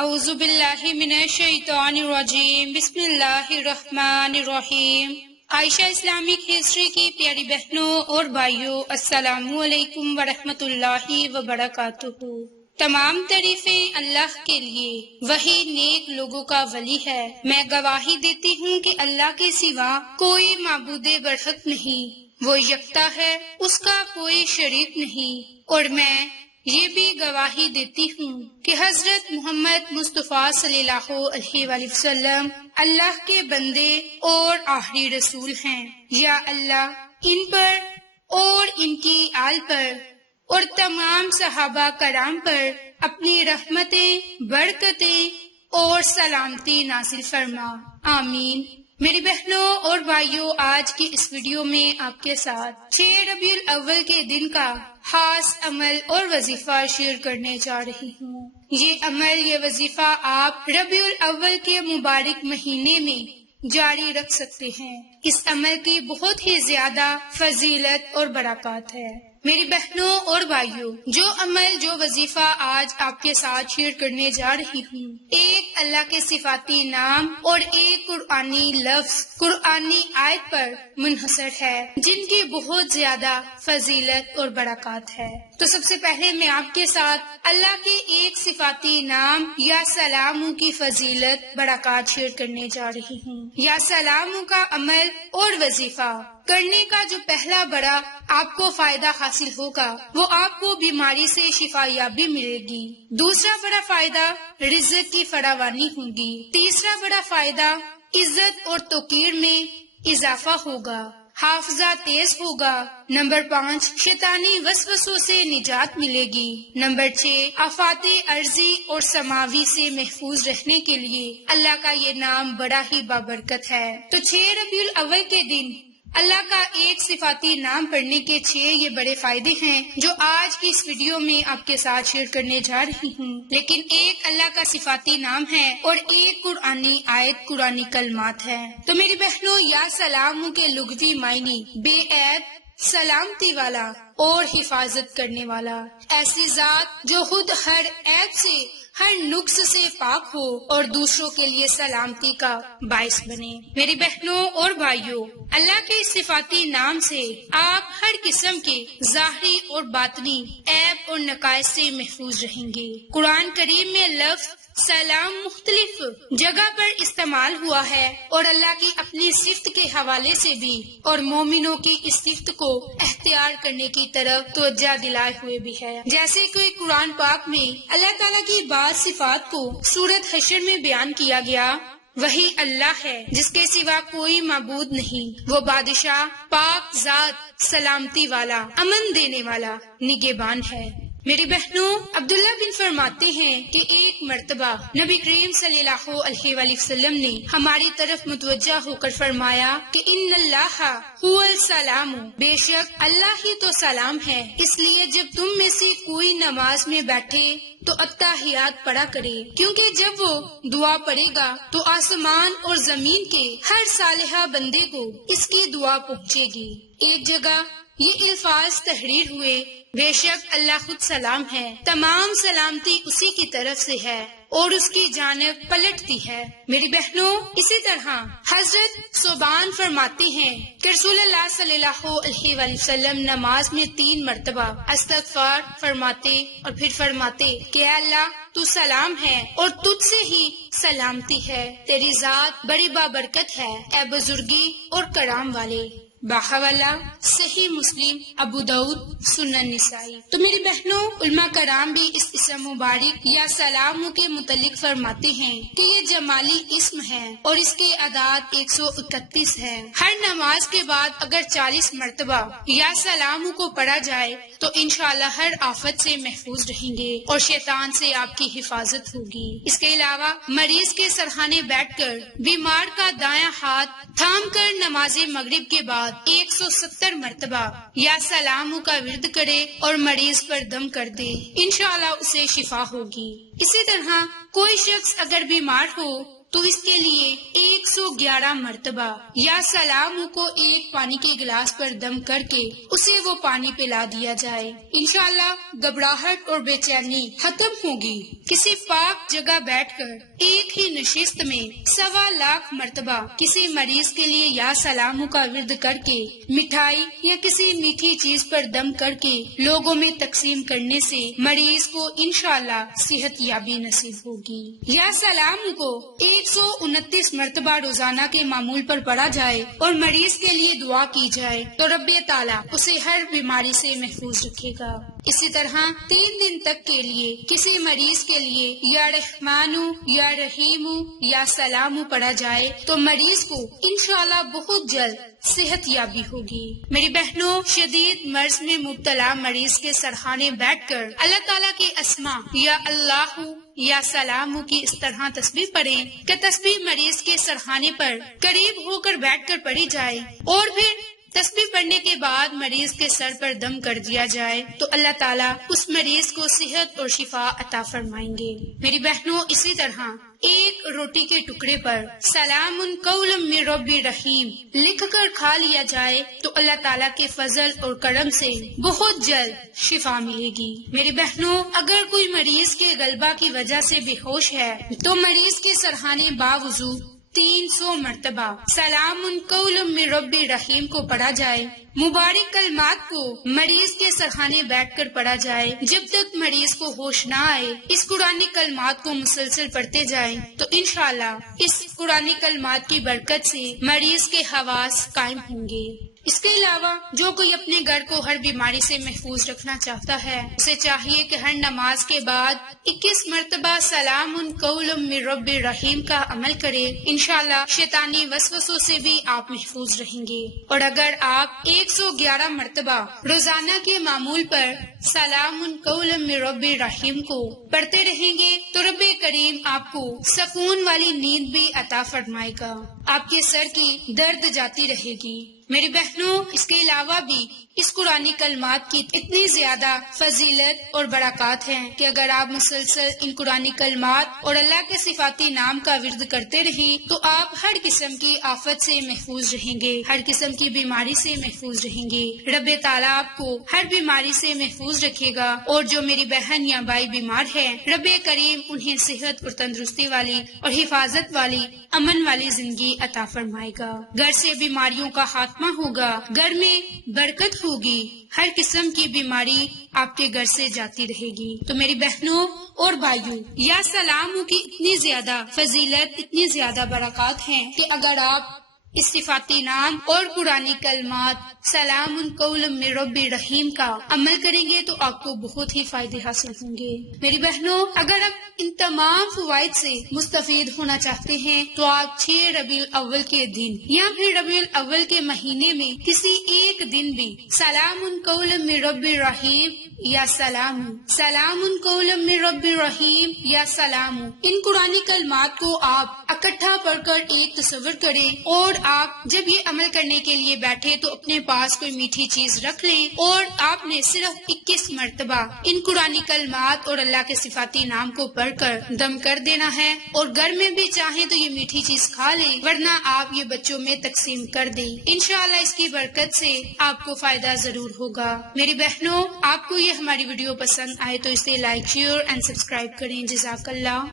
اعوذ باللہ من الشیطان الرجیم، بسم اللہ الرحمن الرحیم۔ عائشہ اسلامک ہسٹری کی پیاری بہنوں اور بھائیوں، السلام علیکم ورحمۃ اللہ وبرکاتہ۔ تمام تعریفیں اللہ کے لیے، وہی نیک لوگوں کا ولی ہے۔ میں گواہی دیتی ہوں کہ اللہ کے سوا کوئی معبود برحق نہیں، وہ یکتا ہے، اس کا کوئی شریک نہیں، اور میں یہ بھی گواہی دیتی ہوں کہ حضرت محمد مصطفیٰ صلی اللہ علیہ وآلہ وسلم اللہ کے بندے اور آخری رسول ہیں۔ یا اللہ ان پر اور ان کی آل پر اور تمام صحابہ کرام پر اپنی رحمتیں، برکتیں اور سلامتی نازل فرما، آمین۔ میری بہنوں اور بھائیوں، آج کی اس ویڈیو میں آپ کے ساتھ 6 ربیع الاول کے دن کا خاص عمل اور وظیفہ شیئر کرنے جا رہی ہوں۔ یہ عمل، یہ وظیفہ آپ ربیع الاول کے مبارک مہینے میں جاری رکھ سکتے ہیں۔ اس عمل کی بہت ہی زیادہ فضیلت اور برکات ہے۔ میری بہنوں اور بھائیوں، جو عمل، جو وظیفہ آج آپ کے ساتھ شیئر کرنے جا رہی ہوں، ایک اللہ کے صفاتی نام اور ایک قرآنی لفظ، قرآنی آیت پر منحصر ہے، جن کی بہت زیادہ فضیلت اور برکات ہے۔ تو سب سے پہلے میں آپ کے ساتھ اللہ کے ایک صفاتی نام یا سلاموں کی فضیلت، برکات شیئر کرنے جا رہی ہوں۔ یا سلاموں کا عمل اور وظیفہ کرنے کا جو پہلا بڑا آپ کو فائدہ حاصل ہوگا، وہ آپ کو بیماری سے شفا یابی ملے گی۔ دوسرا بڑا فائدہ رزق کی فراوانی ہوگی۔ تیسرا بڑا فائدہ عزت اور توقیر میں اضافہ ہوگا، حافظہ تیز ہوگا۔ نمبر 5، شیطانی وسوسوں سے نجات ملے گی۔ نمبر 6، آفات ارضی اور سماوی سے محفوظ رہنے کے لیے اللہ کا یہ نام بڑا ہی بابرکت ہے۔ تو 6 ربیع الاول کے دن اللہ کا ایک صفاتی نام پڑھنے کے 6 یہ بڑے فائدے ہیں، جو آج کی اس ویڈیو میں آپ کے ساتھ شیئر کرنے جا رہی ہوں۔ لیکن ایک اللہ کا صفاتی نام ہے اور ایک قرآنی آیت، قرآنی کلمات ہے۔ تو میری بہنوں، یا سلام کے لغوی معنی بے عیب، سلامتی والا اور حفاظت کرنے والا، ایسی ذات جو خود ہر عیب سے، ہر نقص سے پاک ہو اور دوسروں کے لیے سلامتی کا باعث بنے۔ میری بہنوں اور بھائیوں، اللہ کے صفاتی نام سے آپ ہر قسم کے ظاہری اور باطنی عیب اور نقائص سے محفوظ رہیں گے۔ قرآن کریم میں لفظ سلام مختلف جگہ پر استعمال ہوا ہے اور اللہ کی اپنی صفت کے حوالے سے بھی، اور مومنوں کی اس صفت کو اختیار کرنے کی طرف توجہ دلائے ہوئے بھی ہے۔ جیسے کہ قرآن پاک میں اللہ تعالیٰ کی بعض صفات کو سورۃ حشر میں بیان کیا گیا، وہی اللہ ہے جس کے سوا کوئی معبود نہیں، وہ بادشاہ، پاک ذات، سلامتی والا، امن دینے والا، نگہبان ہے۔ میری بہنوں، عبداللہ بن فرماتے ہیں کہ ایک مرتبہ نبی کریم صلی اللہ علیہ وآلہ وسلم نے ہماری طرف متوجہ ہو کر فرمایا کہ ان اللہ هو السلام، بے شک اللہ ہی تو سلام ہے، اس لیے جب تم میں سے کوئی نماز میں بیٹھے تو التحیات پڑھا کرے، کیونکہ جب وہ دعا پڑھے گا تو آسمان اور زمین کے ہر صالحہ بندے کو اس کی دعا پہنچے گی۔ ایک جگہ یہ الفاظ تحریر ہوئے، بے شک اللہ خود سلام ہے، تمام سلامتی اسی کی طرف سے ہے اور اس کی جانب پلٹتی ہے۔ میری بہنوں، اسی طرح حضرت ثوبان فرماتے ہیں کہ رسول اللہ صلی اللہ علیہ وآلہ وسلم نماز میں 3 مرتبہ استغفار فرماتے اور پھر فرماتے کہ اے اللہ تو سلام ہے اور تجھ سے ہی سلامتی ہے، تیری ذات بڑی بابرکت ہے، اے بزرگی اور کرام والے۔ باحوالہ، صحیح مسلم، ابو داؤد، سنن نسائی۔ تو میری بہنوں، علماء کرام بھی اس اسم مبارک یا سلام کے متعلق فرماتے ہیں کہ یہ جمالی اسم ہے اور اس کے اعداد 131 ہے۔ ہر نماز کے بعد اگر 40 مرتبہ یا سلام کو پڑھا جائے تو انشاءاللہ ہر آفت سے محفوظ رہیں گے اور شیطان سے آپ کی حفاظت ہوگی۔ اس کے علاوہ مریض کے سرحانے بیٹھ کر بیمار کا دایاں ہاتھ تھام کر نماز مغرب کے بعد 170 مرتبہ یا سلام کا ورد کرے اور مریض پر دم کر دے، انشاءاللہ اسے شفا ہوگی۔ اسی طرح کوئی شخص اگر بیمار ہو تو اس کے لیے 111 مرتبہ یا سلام کو ایک پانی کے گلاس پر دم کر کے اسے وہ پانی پلا دیا جائے، انشاءاللہ گھبراہٹ اور بے چینی ختم ہوگی۔ کسی پاک جگہ بیٹھ کر ایک ہی نشست میں 1.25 مرتبہ کسی مریض کے لیے یا سلام کا ورد کر کے مٹھائی یا کسی میٹھی چیز پر دم کر کے لوگوں میں تقسیم کرنے سے مریض کو انشاءاللہ صحت یابی نصیب ہوگی۔ یا سلام کو 129 مرتبہ روزانہ کے معمول پر پڑھا جائے اور مریض کے لیے دعا کی جائے تو رب تعالیٰ اسے ہر بیماری سے محفوظ رکھے گا۔ اسی طرح 3 دن تک کے لیے کسی مریض کے لیے یا رحمان یا رحیم یا سلام پڑھا جائے تو مریض کو انشاءاللہ بہت جلد صحت یابی ہوگی۔ میری بہنوں، شدید مرض میں مبتلا مریض کے سرحانے بیٹھ کر اللہ تعالیٰ کے اسماء یا اللہ یا سلام کی اس طرح تسبیح پڑھیں کہ تسبیح مریض کے سرحانے پر قریب ہو کر بیٹھ کر پڑھی جائے اور پھر تسبیح پڑھنے کے بعد مریض کے سر پر دم کر دیا جائے تو اللہ تعالیٰ اس مریض کو صحت اور شفا عطا فرمائیں گے۔ میری بہنوں، اسی طرح ایک روٹی کے ٹکڑے پر سلام قول من رب رحیم لکھ کر کھا لیا جائے تو اللہ تعالیٰ کے فضل اور کرم سے بہت جلد شفا ملے گی۔ میری بہنوں، اگر کوئی مریض کے غلبہ کی وجہ سے بے ہوش ہے تو مریض کے سرحانے باوضو 300 مرتبہ سلام قول من رب رحیم کو پڑھا جائے۔ مبارک کلمات کو مریض کے سرحانے بیٹھ کر پڑھا جائے جب تک مریض کو ہوش نہ آئے۔ اس قرآنی کلمات کو مسلسل پڑھتے جائیں تو انشاءاللہ اس قرآنی کلمات کی برکت سے مریض کے حواس قائم ہوں گے۔ اس کے علاوہ جو کوئی اپنے گھر کو ہر بیماری سے محفوظ رکھنا چاہتا ہے اسے چاہیے کہ ہر نماز کے بعد 21 مرتبہ سلام قول من رب رحیم کا عمل کرے، انشاءاللہ شیطانی وسوسوں سے بھی آپ محفوظ رہیں گے۔ اور اگر آپ 111 مرتبہ روزانہ کے معمول پر سلام قول من رب رحیم کو پڑھتے رہیں گے تو رب کریم آپ کو سکون والی نیند بھی عطا فرمائے گا، آپ کے سر کی درد جاتی رہے گی۔ میری بہنوں، اس کے علاوہ بھی اس قرآنی کلمات کی اتنی زیادہ فضیلت اور برکات ہیں کہ اگر آپ مسلسل ان قرآنی کلمات اور اللہ کے صفاتی نام کا ورد کرتے رہیں تو آپ ہر قسم کی آفت سے محفوظ رہیں گے، ہر قسم کی بیماری سے محفوظ رہیں گے۔ رب تعالیٰ آپ کو ہر بیماری سے محفوظ رکھے گا، اور جو میری بہن یا بھائی بیمار ہیں رب کریم انہیں صحت اور تندرستی والی اور حفاظت والی امن والی زندگی عطا فرمائے گا۔ گھر سے بیماریوں کا خاتمہ ہوگا، گھر میں برکت ہوگی، ہر قسم کی بیماری آپ کے گھر سے جاتی رہے گی۔ تو میری بہنوں اور بھائیوں، یا سلام کی اتنی زیادہ فضیلت، اتنی زیادہ برکات ہیں کہ اگر آپ اس صفاتی نام اور قرآنی کلمات سلام قول من رب رحیم کا عمل کریں گے تو آپ کو بہت ہی فائدے حاصل ہوں گے۔ میری بہنوں، اگر آپ ان تمام فوائد سے مستفید ہونا چاہتے ہیں تو آپ 6 ربیع الاول کے دن یا پھر ربیع الاول کے مہینے میں کسی ایک دن بھی سلام قول من رب رحیم یا سلام قول من رب رحیم یا سلام ان قرآنی کلمات کو آپ اکٹھا پڑھ کر ایک تصور کریں، اور آپ جب یہ عمل کرنے کے لیے بیٹھے تو اپنے پاس کوئی میٹھی چیز رکھ لیں، اور آپ نے صرف 21 مرتبہ ان قرآنی کلمات اور اللہ کے صفاتی نام کو پڑھ کر دم کر دینا ہے، اور گھر میں بھی چاہیں تو یہ میٹھی چیز کھا لیں، ورنہ آپ یہ بچوں میں تقسیم کر دیں۔ انشاءاللہ اس کی برکت سے آپ کو فائدہ ضرور ہوگا۔ میری بہنوں، آپ کو یہ ہماری ویڈیو پسند آئے تو اسے لائک، شیئر اینڈ سبسکرائب کریں۔ جزاک اللہ۔